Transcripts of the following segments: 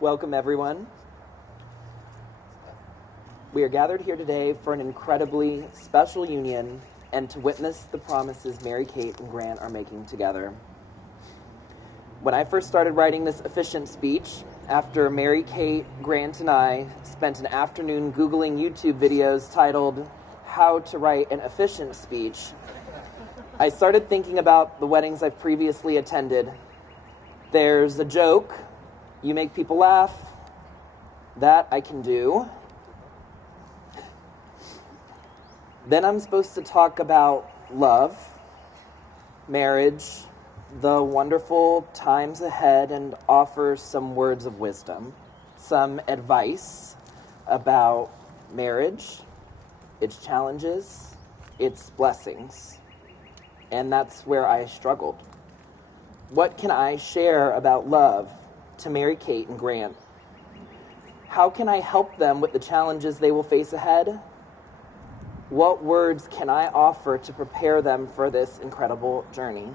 Welcome, everyone. We are gathered here today for an incredibly special union and to witness the promises Mary Kate and Grant are making together. When I first started writing this efficient speech, after Mary Kate, Grant, and I spent an afternoon Googling YouTube videos titled, "How to Write an Efficient Speech," I started thinking about the weddings I've previously attended. There's a joke, you make people laugh, that I can do. Then I'm supposed to talk about love, marriage, the wonderful times ahead, and offer some words of wisdom, some advice about marriage, its challenges, its blessings. And that's where I struggled. What can I share about love to Mary Kate and Grant? How can I help them with the challenges they will face ahead? What words can I offer to prepare them for this incredible journey?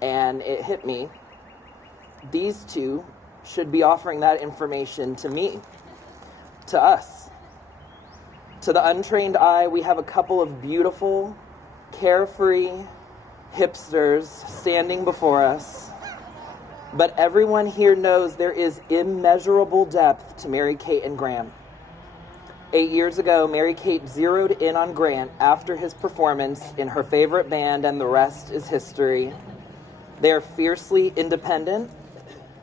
And it hit me. These two should be offering that information to me, to us. To the untrained eye, we have a couple of beautiful, carefree hipsters standing before us. But everyone here knows there is immeasurable depth to Mary Kate and Grant. 8 years ago, Mary Kate zeroed in on Grant after his performance in her favorite band, and the rest is history. They are fiercely independent.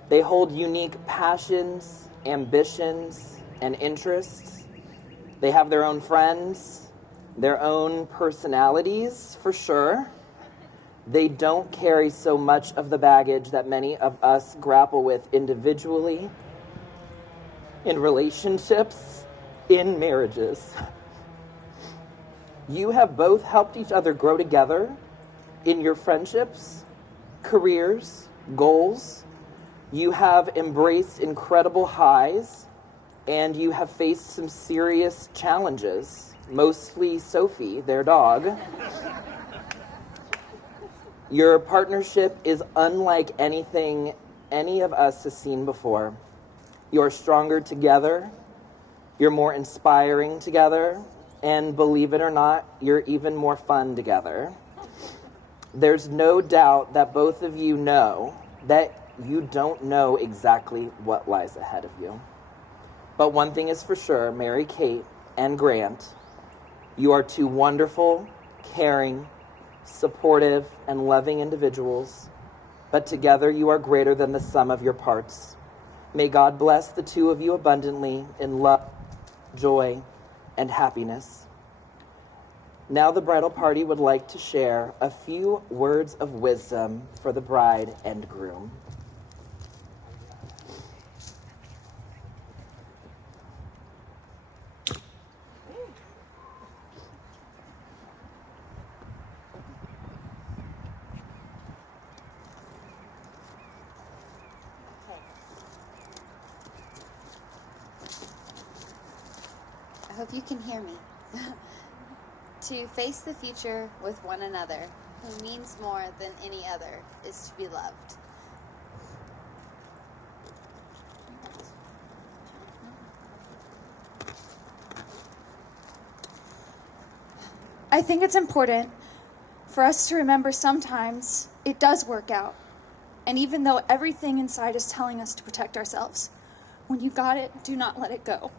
They hold unique passions, ambitions, and interests. They have their own friends, their own personalities, for sure. They don't carry so much of the baggage that many of us grapple with individually, in relationships, in marriages. You have both helped each other grow together in your friendships, careers, goals. You have embraced incredible highs, and you have faced some serious challenges, mostly Sophie, their dog. Your partnership is unlike anything any of us has seen before. You're stronger together, you're more inspiring together, and believe it or not, you're even more fun together. There's no doubt that both of you know that you don't know exactly what lies ahead of you. But one thing is for sure, Mary Kate and Grant, you are two wonderful, caring, supportive, and loving individuals, but together you are greater than the sum of your parts. May God bless the two of you abundantly in love, joy, and happiness. Now the bridal party would like to share a few words of wisdom for the bride and groom. I hope you can hear me. To face the future with one another, who means more than any other, is to be loved. I think it's important for us to remember sometimes it does work out. And even though everything inside is telling us to protect ourselves, when you got it, do not let it go.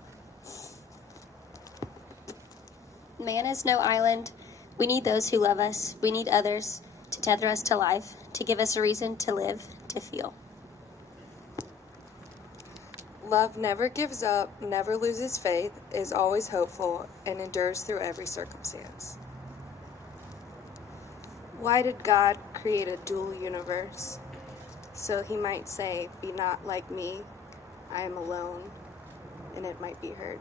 Man is no island. We need those who love us. We need others to tether us to life, to give us a reason to live, to feel. Love never gives up, never loses faith, is always hopeful, and endures through every circumstance. Why did God create a dual universe? So he might say, "Be not like me, I am alone," and it might be heard.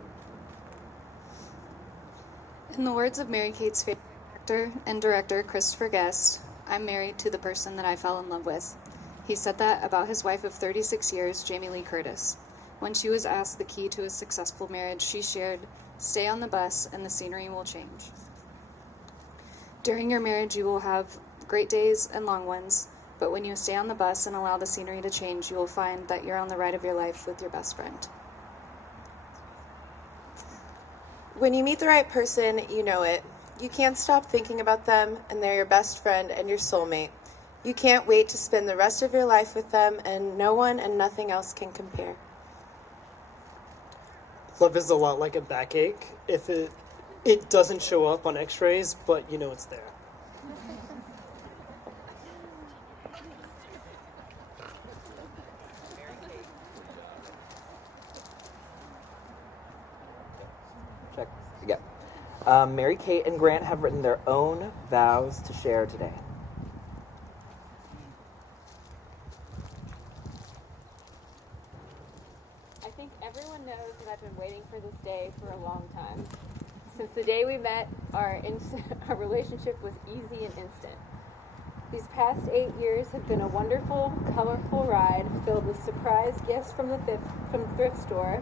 In the words of Mary Kate's favorite actor and director, Christopher Guest, I'm married to the person that I fell in love with. He said that about his wife of 36 years, Jamie Lee Curtis. When she was asked the key to a successful marriage, she shared, "Stay on the bus and the scenery will change." During your marriage, you will have great days and long ones, But when you stay on the bus and allow the scenery to change, you will find that you're on the ride of your life with your best friend. When you meet the right person, you know it. You can't stop thinking about them, and they're your best friend and your soulmate. You can't wait to spend the rest of your life with them, and no one and nothing else can compare. Love is a lot like a backache. If it doesn't show up on x-rays, but you know it's there. Check. Yeah. Mary Kate and Grant have written their own vows to share today. I think everyone knows that I've been waiting for this day for a long time. Since the day we met, our relationship was easy and instant. These past 8 years have been a wonderful, colorful ride filled with surprise gifts from the thrift store,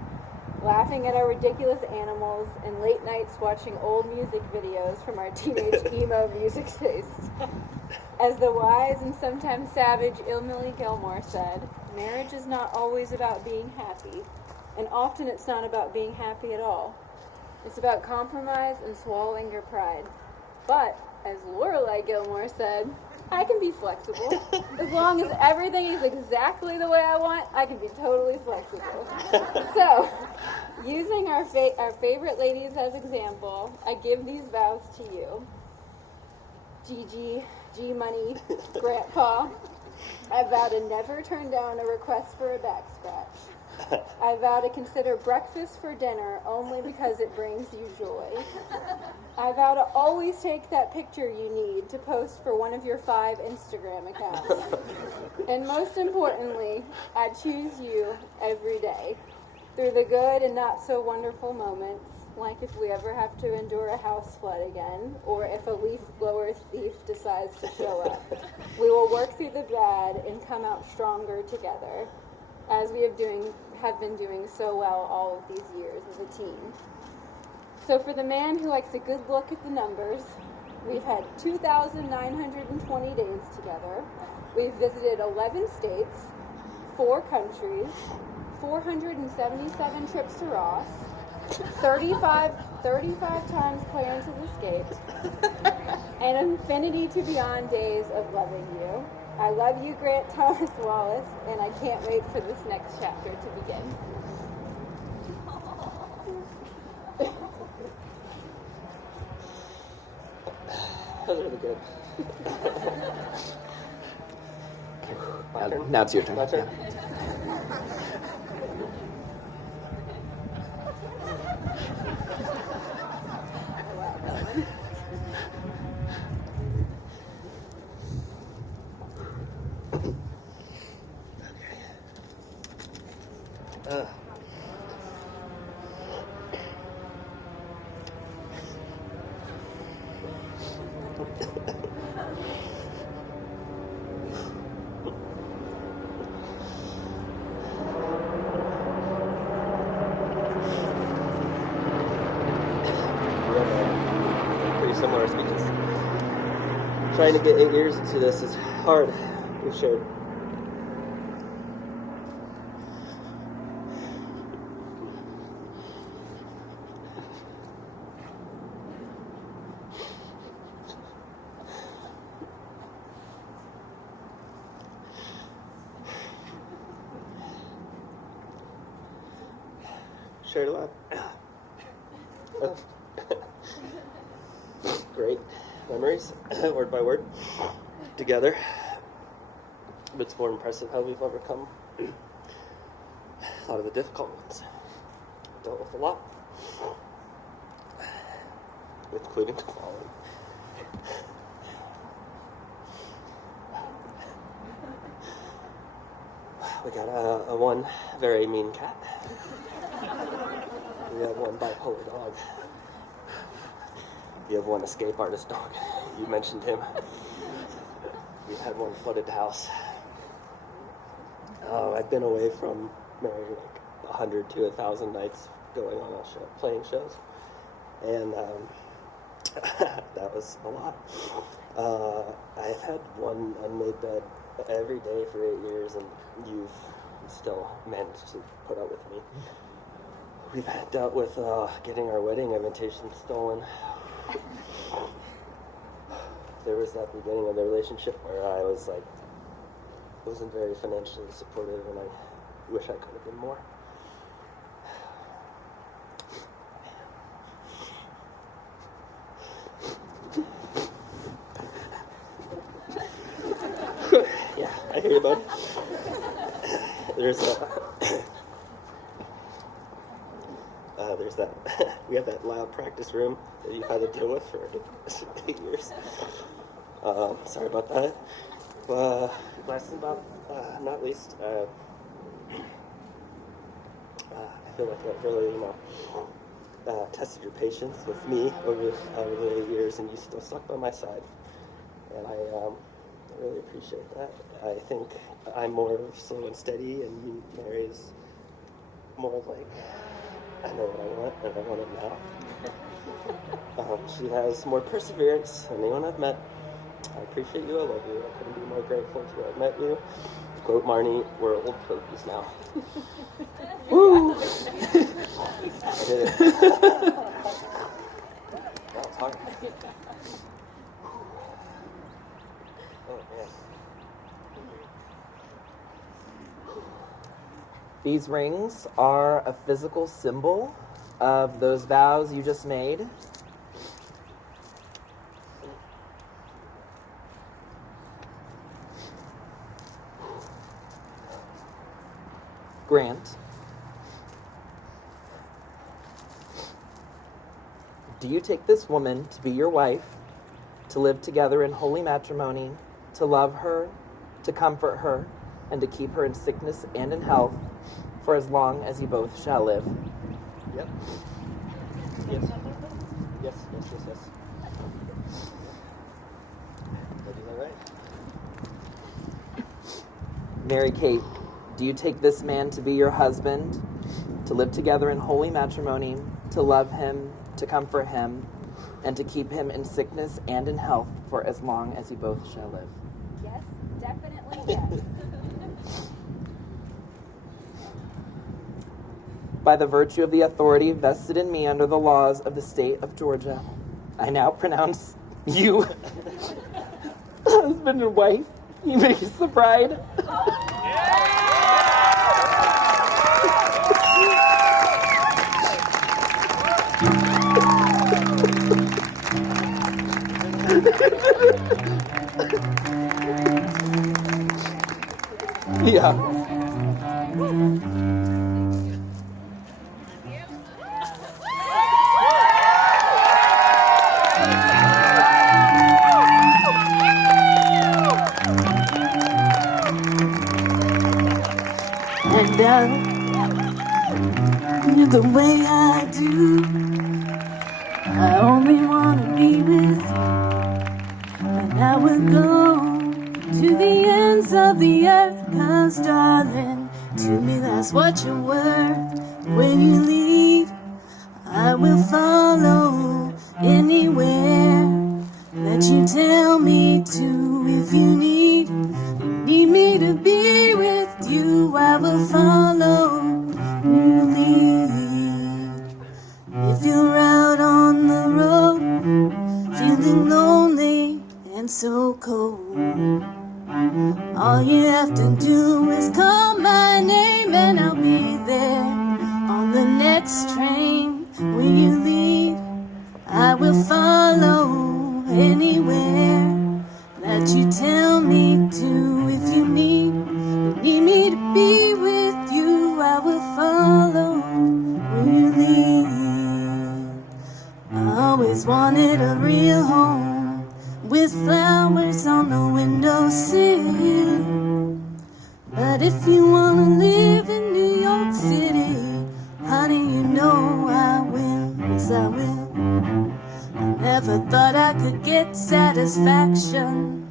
laughing at our ridiculous animals, and late nights watching old music videos from our teenage emo music tastes. As the wise and sometimes savage Millie Gilmore said, marriage is not always about being happy, and often it's not about being happy at all. It's about compromise and swallowing your pride. But, as Lorelai Gilmore said, I can be flexible. As long as everything is exactly the way I want, I can be totally flexible. So, using our favorite ladies as example, I give these vows to you. Gigi, G-Money, Grandpa, I vow to never turn down a request for a back scratch. I vow to consider breakfast for dinner only because it brings you joy. I vow to always take that picture you need to post for one of your 5 Instagram accounts. And most importantly, I choose you every day. Through the good and not so wonderful moments, like if we ever have to endure a house flood again, or if a leaf blower thief decides to show up, we will work through the bad and come out stronger together, as we have been doing so well all of these years as a team. So for the man who likes a good look at the numbers, we've had 2,920 days together. We've visited 11 states, 4 countries, 477 trips to Ross, 35 times Clarence has escaped, and infinity to beyond days of loving you. I love you, Grant Thomas Wallace, and I can't wait for this next chapter to begin. That was really good. Now it's your turn. My turn? Pretty similar speeches. Trying to get 8 years into this is hard. We've shared. Shared a lot. Great memories, word by word, together. But it's more impressive how we've overcome a lot of the difficult ones. Dealt with a lot, including the following. We got a one very mean cat. We have one bipolar dog. You have one escape artist dog. You mentioned him. We've had one flooded house. I've been away from Mary like 100 to 1,000 nights going on a show, playing shows. And that was a lot. I've had one unmade bed every day for 8 years, and you've still managed to put up with me. We've dealt with getting our wedding invitation stolen. There was that beginning of the relationship where I was like, wasn't very financially supportive, and I wish I could have been more. Yeah, I hear you, bud. There's that. We have that loud practice room that you've had to deal with for 8 years. Sorry about that. But last but not least, I feel like I've really, tested your patience with me over the 8 years, and you still stuck by my side. And I really appreciate that. I think I'm more slow and steady, and you, Mary, is more of like, I know what I want, and I want it now. She has more perseverance than anyone I've met. I appreciate you, I love you, I couldn't be more grateful to have met you. Quote Marnie, we're old fogies now. Woo! I did it. That was hard. Oh, man. These rings are a physical symbol of those vows you just made. Grant, do you take this woman to be your wife, to live together in holy matrimony, to love her, to comfort her, and to keep her in sickness and in health for as long as you both shall live? Yep. Yes. Yes. Did I do that right? Mary Kate, do you take this man to be your husband, to live together in holy matrimony, to love him, to comfort him, and to keep him in sickness and in health for as long as you both shall live? Yes, definitely yes. By the virtue of the authority vested in me under the laws of the state of Georgia, I now pronounce you husband and wife. You may kiss the bride. Yeah. And the way I do, I only want to be with you. And I would go to the ends of the earth, 'cause darling, to me that's what you're worth. When you lead, I will follow anywhere that you tell me to. If you need me to be with you, I will follow you lead. If you're out on the road, feeling lonely and so cold, all you have to do is call my name and I'll be there on the next train. When you leave, I will follow anywhere that you tell me to. If you need me to be with you, I will follow when you leave. I always wanted a real home with flowers on the windowsill. But if you wanna live in New York City, honey, you know I will, yes I will. I never thought I could get satisfaction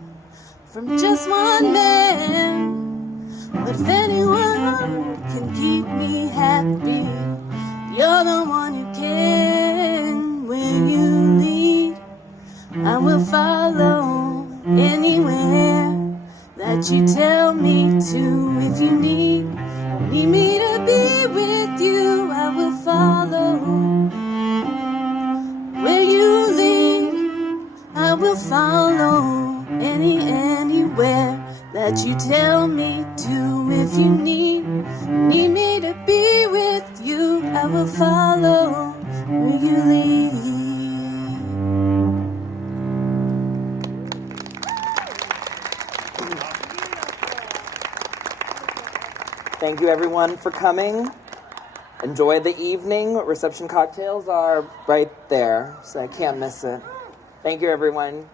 from just one man. But if anyone can keep me happy, you're the one who can. When you lead, I will follow anywhere that that you tell me to. If you need me to be with you, I will follow. Where you lead, I will follow. Anywhere that you tell me to. If you need me to be with you, I will follow where you lead. Thank you, everyone, for coming. Enjoy the evening. Reception cocktails are right there, so I can't miss it. Thank you, everyone.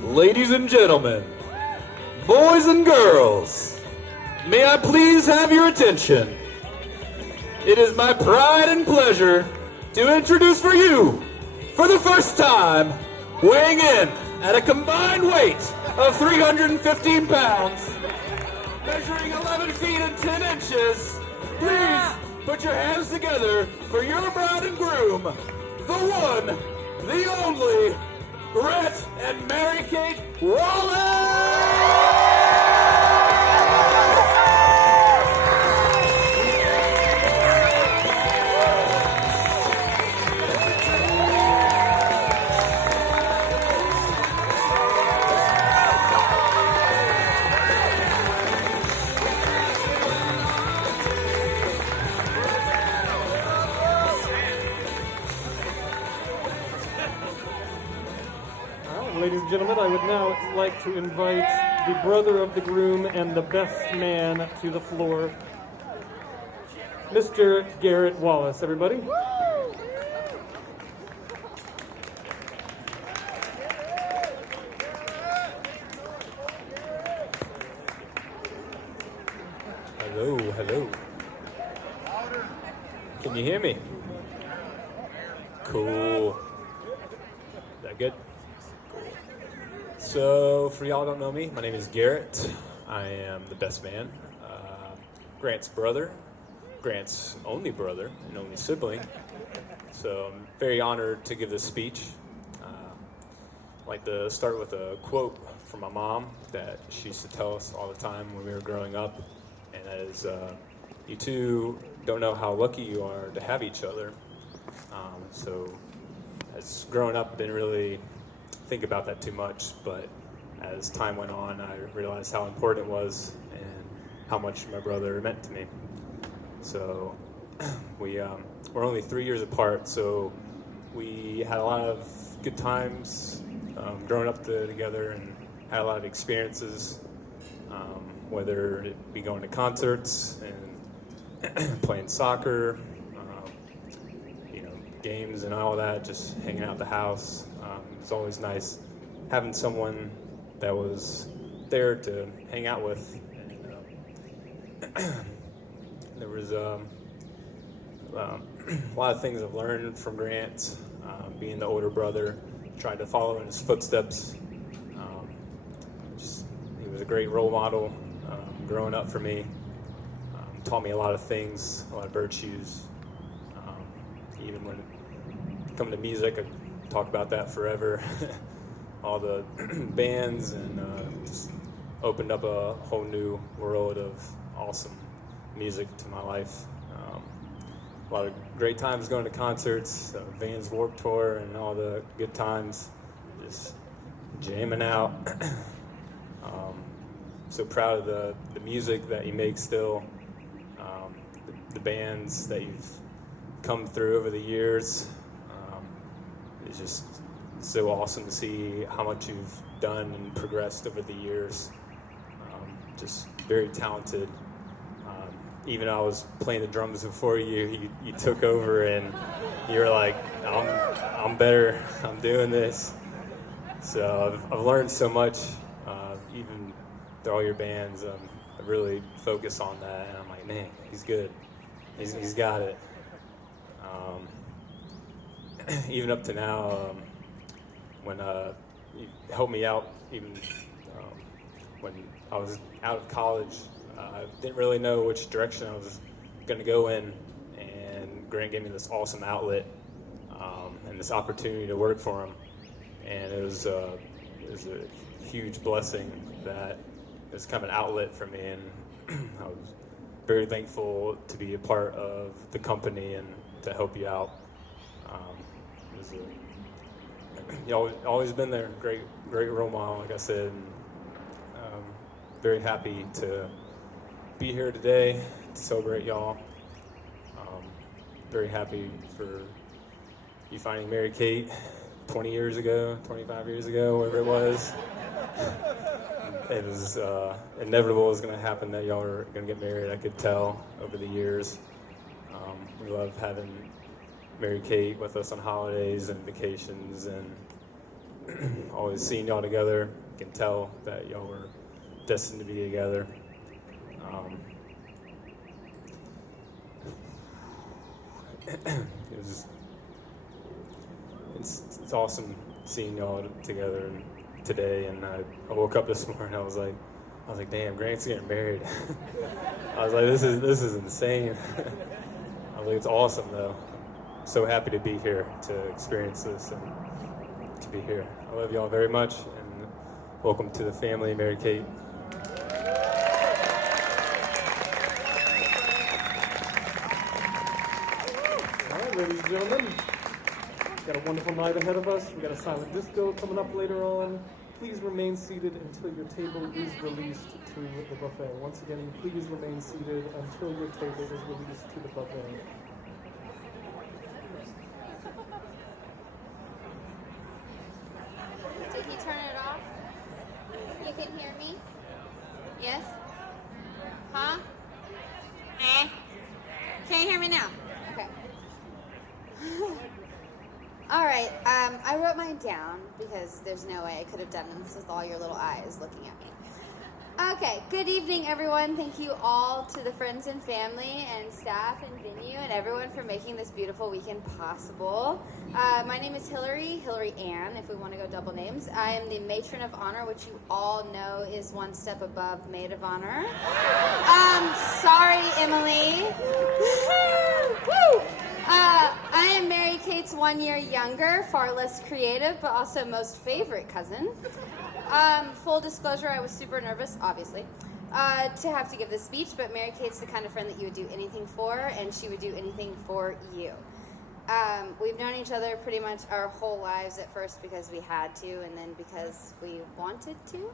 Ladies and gentlemen, boys and girls, may I please have your attention? It is my pride and pleasure to introduce for you, for the first time, weighing in at a combined weight of 315 pounds, measuring 11 feet and 10 inches, please put your hands together for your bride and groom, the one, the only, Brett and Mary Kate Wallace! Ladies and gentlemen, I would now like to invite the brother of the groom and the best man to the floor, Mr. Garrett Wallace. Everybody. Hello, hello. Can you hear me? Cool. Is that good? So, for y'all who don't know me, my name is Garrett. I am the best man, Grant's brother, Grant's only brother and only sibling. So I'm very honored to give this speech. I'd like to start with a quote from my mom that she used to tell us all the time when we were growing up, and that is, you two don't know how lucky you are to have each other. So as growing up, didn't really think about that too much, but as time went on, I realized how important it was, and how much my brother meant to me. So we're only 3 years apart, so we had a lot of good times growing up together and had a lot of experiences, whether it be going to concerts and playing soccer, games and all that, just hanging out at the house. It's always nice having someone that was there to hang out with. And, there was a lot of things I've learned from Grant, being the older brother, trying to follow in his footsteps. He was a great role model growing up for me. Taught me a lot of things, a lot of virtues. Even when it comes to music, I talk about that forever. All the bands, and just opened up a whole new world of awesome music to my life. A lot of great times going to concerts, Vans Warped Tour, and all the good times, just jamming out. So proud of the music that you make still, the bands that you've come through over the years. It's just so awesome to see how much you've done and progressed over the years. Just very talented. Even I was playing the drums before you took over, and you were like, I'm better, I'm doing this. So I've learned so much, even through all your bands. I really focus on that, and I'm like, man, he's good. He's got it. Even up to now, when you helped me out, even when I was out of college, I didn't really know which direction I was going to go in, and Grant gave me this awesome outlet and this opportunity to work for him, and it was a huge blessing that it was kind of an outlet for me, and I was very thankful to be a part of the company and to help you out. You always been there, great role model, like I said. And, very happy to be here today to celebrate y'all. Very happy for you finding Mary Kate 20 years ago, 25 years ago, whatever it was. It was inevitable it was going to happen that y'all were going to get married. I could tell over the years. We love having Mary Kate with us on holidays and vacations, and always seeing y'all together. You can tell that y'all were destined to be together. It's awesome seeing y'all together today. And I woke up this morning. I was like, damn, Grant's getting married. I was like, this is insane. I was like, it's awesome though. So happy to be here to experience this and to be here. I love y'all very much, and welcome to the family, Mary Kate. All right, ladies and gentlemen, got a wonderful night ahead of us. We've got a silent disco coming up later on. Please remain seated until your table is released to the buffet. Once again, please remain seated until your table is released to the buffet. Did he turn it off? You can hear me? Yes? Huh? Can you hear me now? Okay. All right, I wrote mine down because there's no way I could have done this with all your little eyes looking at me. Okay, good evening, everyone. Thank you all to the friends and family and staff and venue and everyone for making this beautiful weekend possible. My name is Hillary Ann, if we want to go double names. I am the matron of honor, which you all know is one step above maid of honor. Sorry, Emily. Woo! I am Mary Kate's 1 year younger, far less creative, but also most favorite cousin. Full disclosure, I was super nervous, obviously, to have to give this speech, but Mary Kate's the kind of friend that you would do anything for, and she would do anything for you. We've known each other pretty much our whole lives at first because we had to, and then because we wanted to.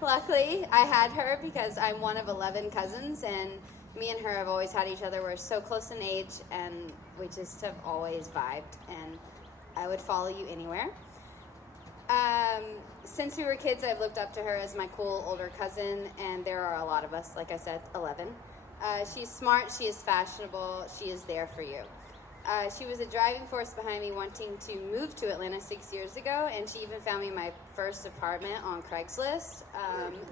Luckily, I had her because I'm one of 11 cousins, and me and her have always had each other. We're so close in age, and we just have always vibed, and I would follow you anywhere. Since we were kids, I've looked up to her as my cool older cousin, and there are a lot of us, like I said, 11. She's smart, she is fashionable, she is there for you. She was a driving force behind me wanting to move to Atlanta 6 years ago, and she even found me my first apartment on Craigslist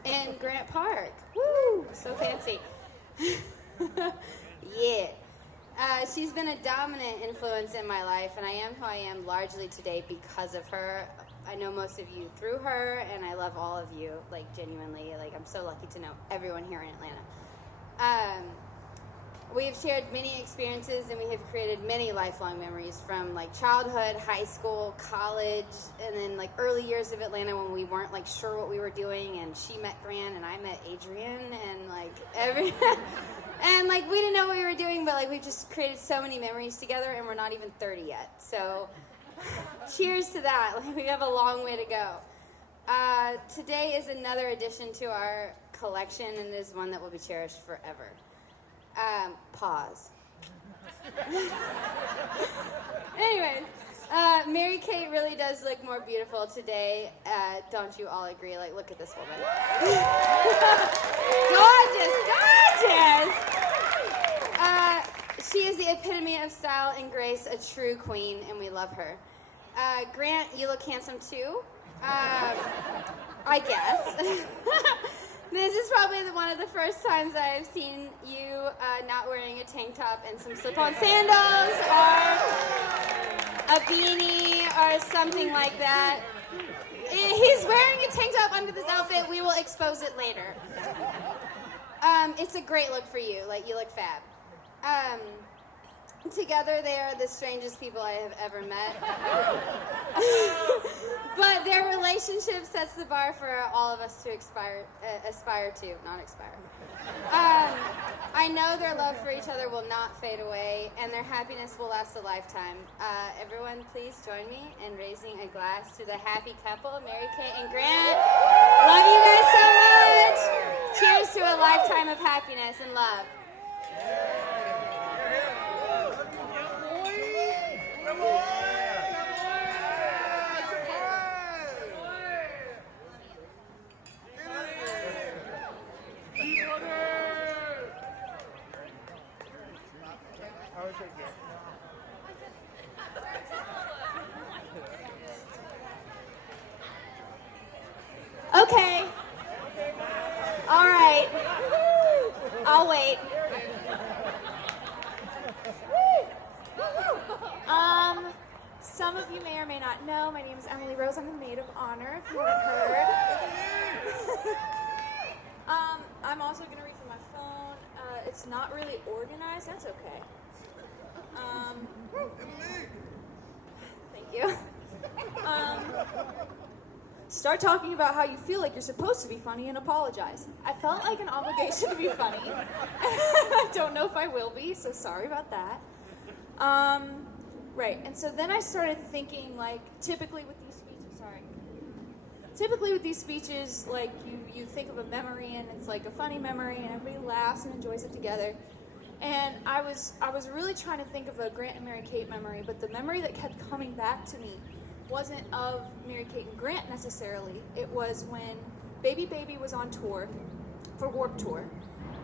in Grant Park. Woo! So fancy. Yeah. She's been a dominant influence in my life, and I am who I am largely today because of her. I know most of you through her, and I love all of you, like, genuinely. Like, I'm so lucky to know everyone here in Atlanta. We have shared many experiences, and we have created many lifelong memories from, like, childhood, high school, college, and then, like, early years of Atlanta when we weren't, like, sure what we were doing, and she met Grant, and I met Adrian, and, like, and, like, we didn't know what we were doing, but, like, we just created so many memories together, and we're not even 30 yet, so cheers to that. Like, we have a long way to go. Today is another addition to our collection, and it is one that will be cherished forever. Pause. Anyways, Mary-Kate really does look more beautiful today. Don't you all agree? Like, look at this woman. Gorgeous! She is the epitome of style and grace, a true queen, and we love her. Grant, you look handsome too. I guess. This is probably one of the first times I've seen you not wearing a tank top and some slip-on sandals or a beanie or something like that. He's wearing a tank top under this outfit. We will expose it later. It's a great look for you. Like, you look fab. Together, they are the strangest people I have ever met. But their relationship sets the bar for all of us to aspire to, not expire. I know their love for each other will not fade away, and their happiness will last a lifetime. Everyone, please join me in raising a glass to the happy couple, Mary-Kate and Grant. Love you guys so much. Cheers to a lifetime of happiness and love. Okay. All right. I'll wait. Some of you may or may not know, my name is Emily Rose. I'm the maid of honor, if you haven't heard. I'm also going to read from my phone. It's not really organized. That's okay. Thank you. Start talking about how you feel like you're supposed to be funny and apologize. I felt like an obligation to be funny. I don't know if I will be, so sorry about that. Right, and so then I started thinking, like, typically with these speeches, like, you think of a memory, and it's like a funny memory, and everybody laughs and enjoys it together. And I was really trying to think of a Grant and Mary-Kate memory, but the memory that kept coming back to me wasn't of Mary-Kate and Grant necessarily. It was when Baby Baby was on tour for Warped Tour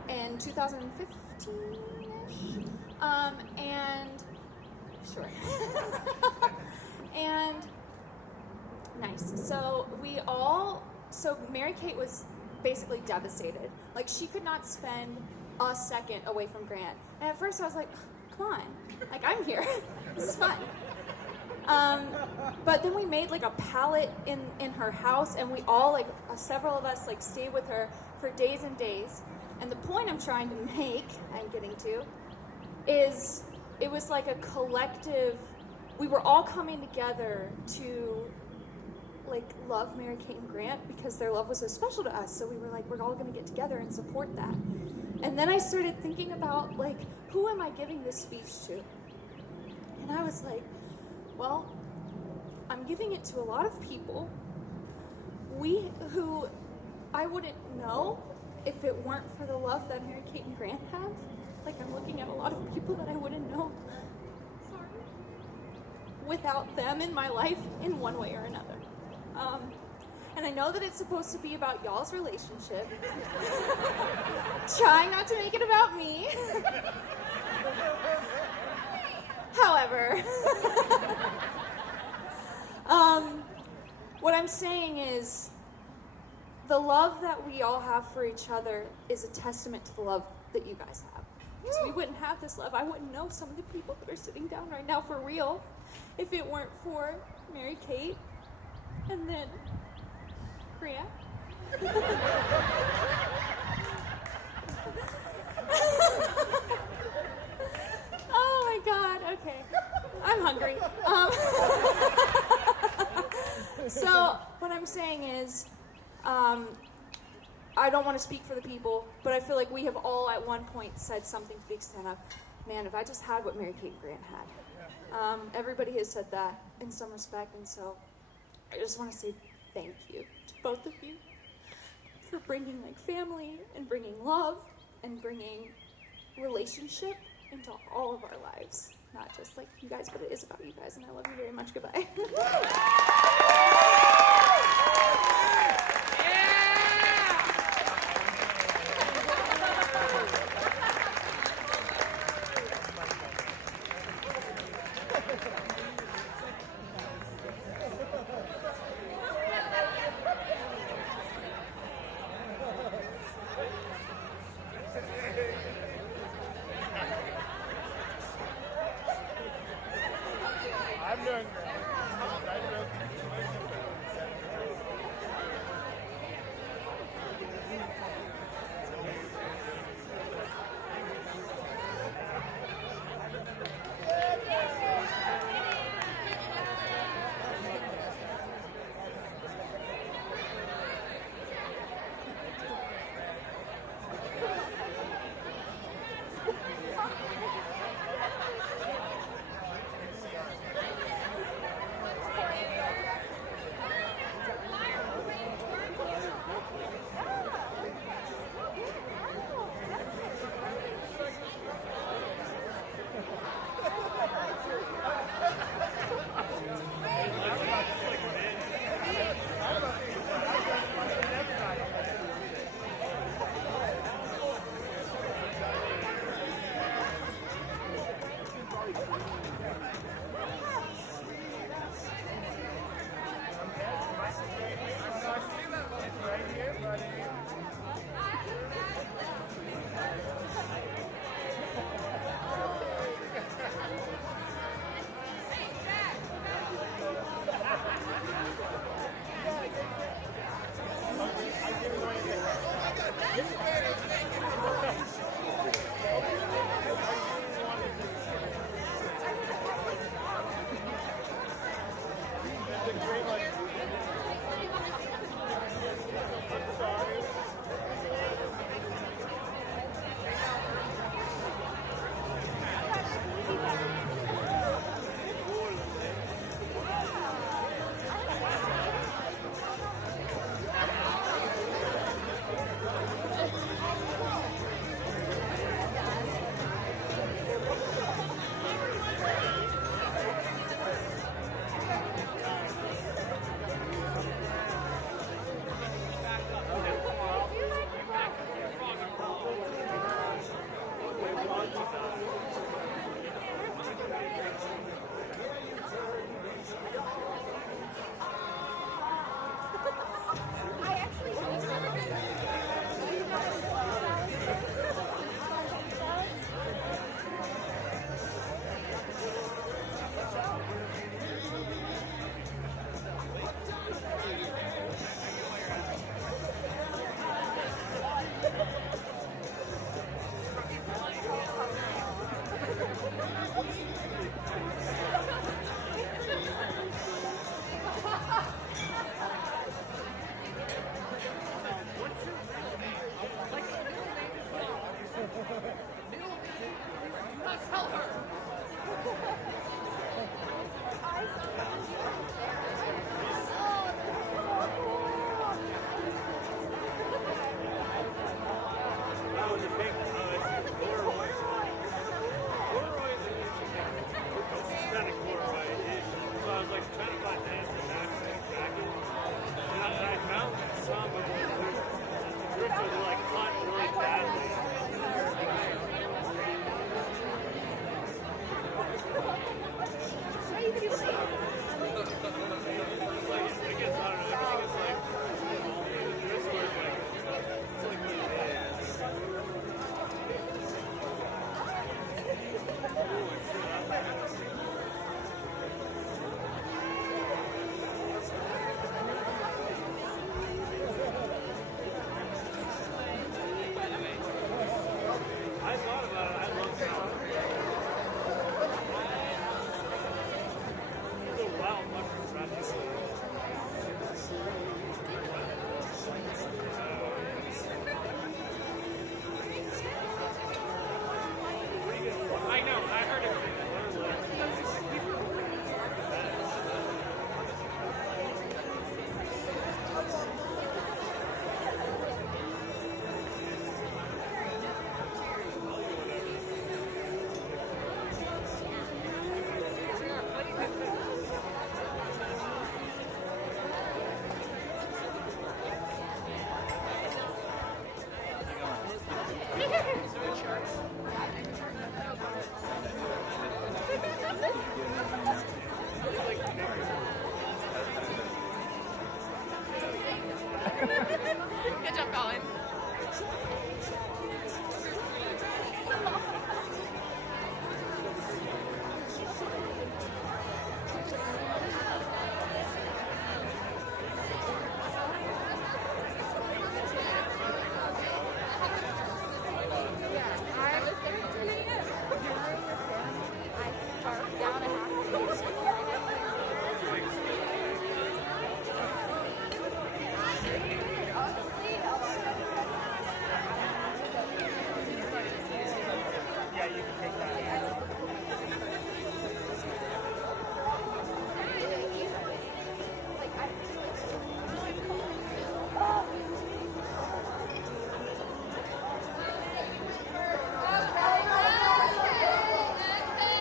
in 2015-ish. Sure. And nice. So Mary-Kate was basically devastated. Like, she could not spend a second away from Grant. And at first I was like, come on, like, I'm here. This is fun. But then we made, like, a pallet in her house, and we all, like, several of us, like, stayed with her for days and days. And the point I'm trying to make, and getting to, is it was like a collective, we were all coming together to, like, love Mary-Kate and Grant because their love was so special to us. So we were like, we're all going to get together and support that. And then I started thinking about, like, who am I giving this speech to? And I was like, well, I'm giving it to a lot of people. who I wouldn't know if it weren't for the love that Mary Kate and Grant have. Like, I'm looking at a lot of people that I wouldn't know without them in my life in one way or another. And I know that it's supposed to be about y'all's relationship. Trying not to make it about me. However, what I'm saying is the love that we all have for each other is a testament to the love that you guys have. Because we wouldn't have this love. I wouldn't know some of the people that are sitting down right now for real if it weren't for Mary Kate and then Grant. Oh my God, okay. I'm hungry. So what I'm saying is, I don't want to speak for the people, but I feel like we have all at one point said something to the extent of, man, if I just had what Mary Kate and Grant had. Everybody has said that in some respect, and so I just want to say thank you to both of you for bringing like family and bringing love and bringing relationship into all of our lives. Not just like you guys, but it is about you guys, and I love you very much. Goodbye.